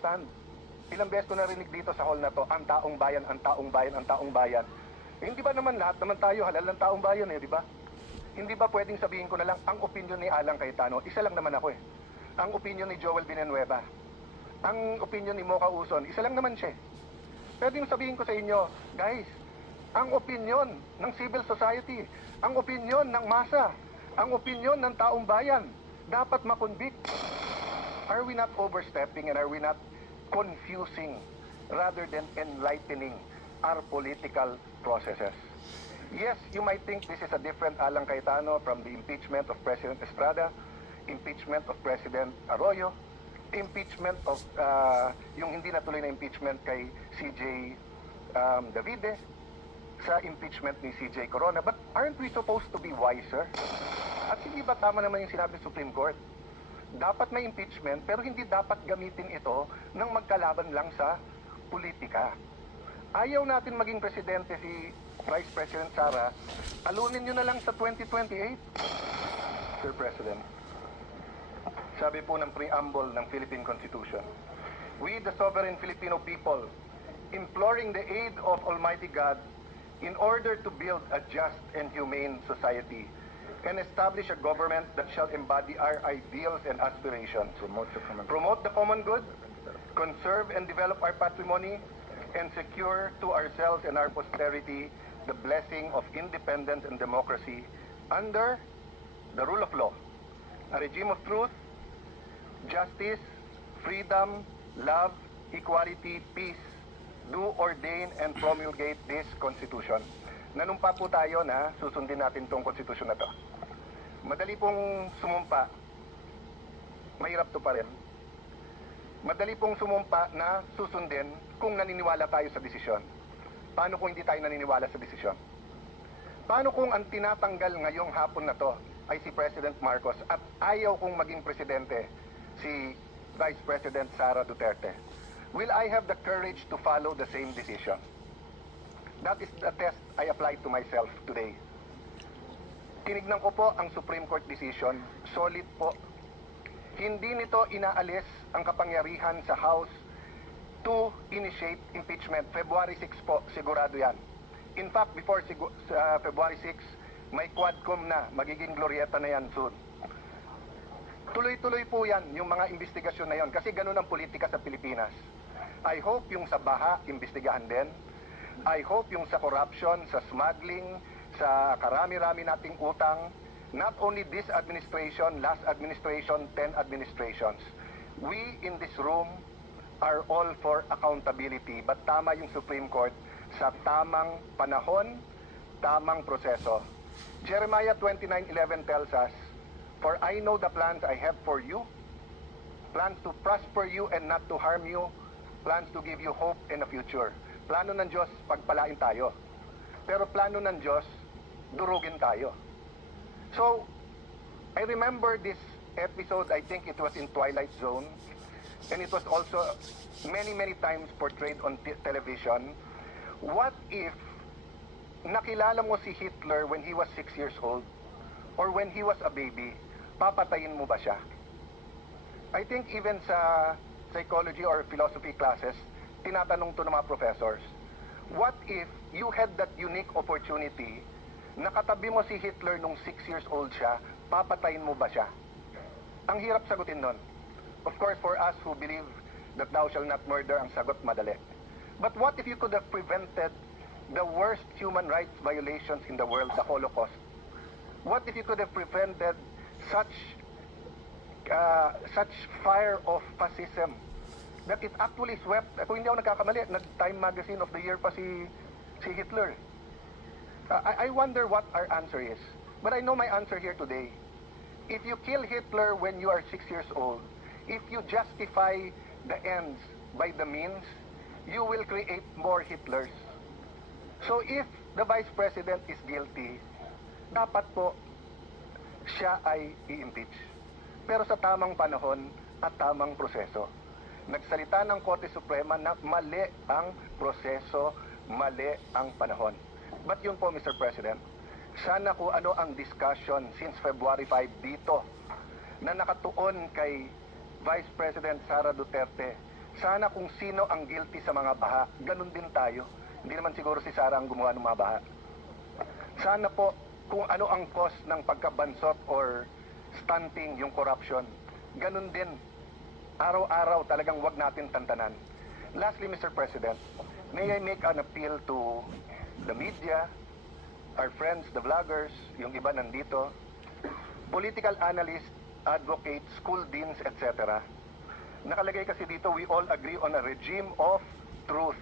understand. Ilang beses ko narinig dito sa hall na to, ang taong bayan, ang taong bayan, ang taong bayan. Eh, hindi ba naman lahat naman tayo halal ng taong bayan di ba? Hindi ba pwedeng sabihin ko na lang, ang opinion ni Alan Cayetano, isa lang naman ako Ang opinion ni Joel Villanueva, ang opinion ni Mocha Uson, isa lang naman siya. Pwedeng sabihin ko sa inyo, guys, ang opinion ng civil society, ang opinion ng masa, ang opinion ng taong bayan, dapat makonvict. Are we not overstepping and are we not confusing rather than enlightening our political processes? Yes, you might think this is a different Alan Cayetano from the impeachment of President Estrada, impeachment of President Arroyo, impeachment of yung hindi natuloy na impeachment kay CJ Davide, sa impeachment ni CJ Corona. But aren't we supposed to be wiser? At hindi ba tama naman yung sinabi ng Supreme Court? Dapat may impeachment pero hindi dapat gamitin ito ng magkalaban lang sa politika. Ayaw natin maging presidente si Vice President Sara, alunin nyo na lang sa 2028. Sir President, sabi po ng preamble ng Philippine Constitution, we the sovereign Filipino people, imploring the aid of Almighty God in order to build a just and humane society and establish a government that shall embody our ideals and aspirations. Promote the common good, conserve and develop our patrimony, and secure to ourselves and our posterity the blessing of independence and democracy under the rule of law, a regime of truth, justice, freedom, love, equality, peace, do ordain and promulgate this Constitution. Nanumpa po tayo na susundin natin itong Constitution na to. Madali pong sumumpa, mahirap to pa rin. Madali pong sumumpa na susundin kung naniniwala tayo sa desisyon. Paano kung hindi tayo naniniwala sa desisyon? Paano kung ang tinatanggal ngayong hapon na to ay si President Marcos at ayaw kong maging presidente si Vice President Sara Duterte? Will I have the courage to follow the same decision? That is the test I applied to myself today. Tinignan ko po ang Supreme Court decision, solid po. Hindi nito inaalis ang kapangyarihan sa House to initiate impeachment. February 6 po, sigurado yan. In fact, before February 6, may Quadcom na, magiging glorieta na yan soon. Tuloy-tuloy po yan, yung mga investigasyon na yon, kasi ganun ang politika sa Pilipinas. I hope yung sa baha, imbestigahan din. I hope yung sa corruption, sa smuggling, sa karami-rami nating utang, not only this administration, last administration, 10 administrations. We in this room are all for accountability, but tama yung Supreme Court sa tamang panahon, tamang proseso. Jeremiah 29:11 tells us, "For I know the plans I have for you, plans to prosper you and not to harm you, plans to give you hope in the future." Plano ng Diyos, pagpalain tayo. Pero plano ng Diyos, durugin tayo. So, I remember this episode, I think it was in Twilight Zone, and it was also many times portrayed on television. What if nakilala mo si Hitler when he was 6 years old or when he was a baby, papatayin mo ba siya? I think even sa psychology or philosophy classes, tinatanong to ng mga professors, what if you had that unique opportunity, nakatabi mo si Hitler nung 6 years old siya, papatayin mo ba siya? Ang hirap sagutin nun. Of course, for us who believe that thou shall not murder, ang sagot madali. But what if you could have prevented the worst human rights violations in the world, the Holocaust? What if you could have prevented such fire of fascism that it actually swept, kung hindi ako nagkakamali, nag-Time Magazine of the Year pa si Hitler. I wonder what our answer is. But I know my answer here today. If you kill Hitler when you are 6 years old, if you justify the ends by the means, you will create more Hitlers. So if the Vice President is guilty, dapat po siya ay i-impeach. Pero sa tamang panahon at tamang proseso. Nagsalita ng Korte Suprema na mali ang proseso, mali ang panahon. But yun po, Mr. President, sana kung ano ang discussion since February 5 dito na nakatuon kay Vice President Sara Duterte Sana kung sino ang guilty sa mga baha, ganun din tayo. Hindi naman siguro si Sara ang gumawa ng mga baha. Sana po kung ano ang cause ng pagkabansot or stunting yung corruption, ganun din. Araw-araw talagang wag natin tantanan. Lastly, Mr. President, may I make an appeal to the media, our friends, the vloggers, yung iba nandito, political analysts, advocates, school deans, etc. Nakalagay kasi dito, we all agree on a regime of truth.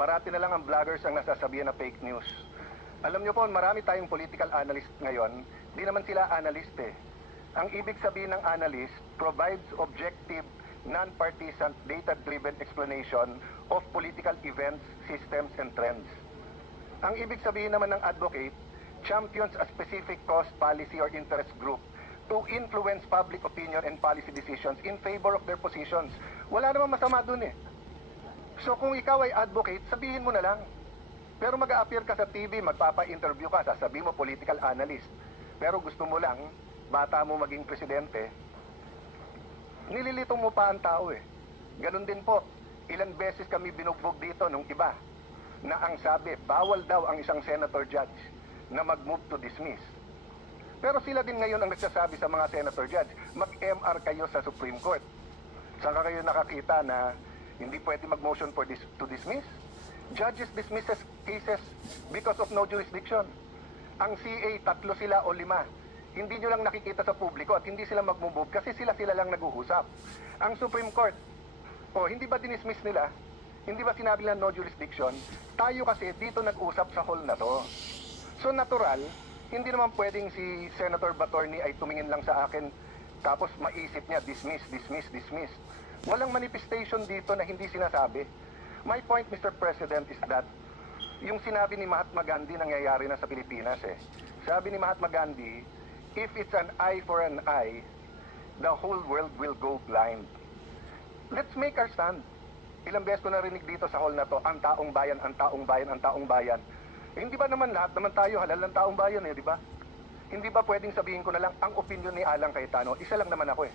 Parati na lang ang vloggers ang nasasabihan na fake news. Alam niyo po, marami tayong political analyst ngayon, di naman sila analyst eh. Ang ibig sabihin ng analyst provides objective, non-partisan, data-driven explanation of political events, systems, and trends. Ang ibig sabihin naman ng advocate champions a specific cause, policy, or interest group to influence public opinion and policy decisions in favor of their positions. Wala namang masama dun eh. So kung ikaw ay advocate, sabihin mo na lang. Pero mag-a-appear ka sa TV, magpapa-interview ka, sasabihin mo political analyst. Pero gusto mo lang, bata mo maging presidente, nililito mo pa ang tao eh. Ganun din po, ilang beses kami binugbog dito nung iba na ang sabi, bawal daw ang isang senator judge na mag-move to dismiss. Pero sila din ngayon ang nagsasabi sa mga senator judge, mag-MR kayo sa Supreme Court. Saan ka kayo nakakita na hindi pwede mag-motion to dismiss? Judges dismisses cases because of no jurisdiction. Ang CA, 3 sila o 5. Hindi nyo lang nakikita sa publiko at hindi sila mag-move kasi sila lang nag-uusap. Ang Supreme Court, hindi ba dinismiss nila? Hindi ba sinabi nila no jurisdiction? Tayo kasi dito nag-usap sa hall na to. So natural, hindi naman pwedeng si Senator Batorni ay tumingin lang sa akin tapos maisip niya dismiss, dismiss, dismiss. Walang manifestation dito na hindi sinasabi. My point, Mr. President, is that yung sinabi ni Mahatma Gandhi nangyayari na sa Pilipinas eh. Sabi ni Mahatma Gandhi, if it's an eye for an eye, the whole world will go blind. Let's make our stand. Ilang beses ko narinig dito sa hall na to, ang taong bayan, ang taong bayan, ang taong bayan. Hindi ba naman lahat naman tayo halal ng taong bayan eh, di ba? Hindi ba pwedeng sabihin ko na lang ang opinion ni Alan Cayetano? Isa lang naman ako eh.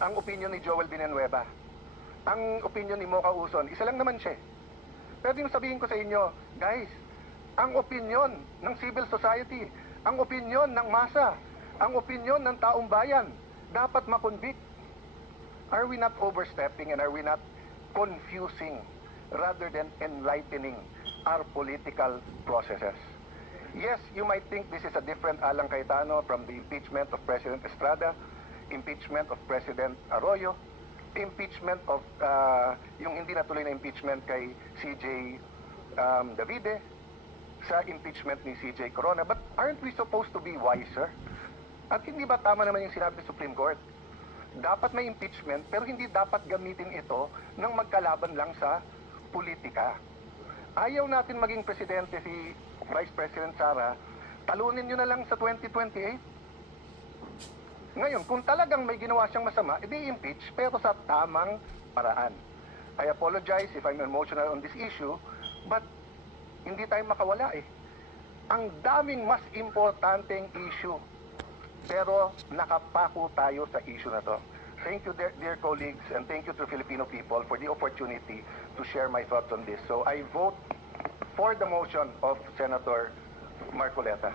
Ang opinion ni Joel Villanueva. Ang opinion ni Mocha Uson, isa lang naman siya. Pwedeng sabihin ko sa inyo, guys, ang opinion ng civil society, ang opinion ng masa, ang opinion ng taong bayan, dapat makonvict. Are we not overstepping and are we not confusing rather than enlightening our political processes? Yes, you might think this is a different Alan Cayetano from the impeachment of President Estrada, impeachment of President Arroyo, impeachment of yung hindi natuloy na impeachment kay CJ Davide, sa impeachment ni CJ Corona. But aren't we supposed to be wiser? At hindi ba tama naman yung sinabi ng Supreme Court? Dapat may impeachment pero hindi dapat gamitin ito ng magkalaban lang sa politika. Ayaw natin maging presidente si Vice President Sara, talunin nyo na lang sa 2028. Ngayon, kung talagang may ginawa siyang masama, edi impeach pero sa tamang paraan. I apologize if I'm emotional on this issue, but hindi tayo makawala eh. Ang daming mas importanteng issue, pero nakapako tayo sa issue na to. Thank you, dear colleagues, and thank you to Filipino people for the opportunity to share my thoughts on this. So I vote for the motion of Senator Marcoleta.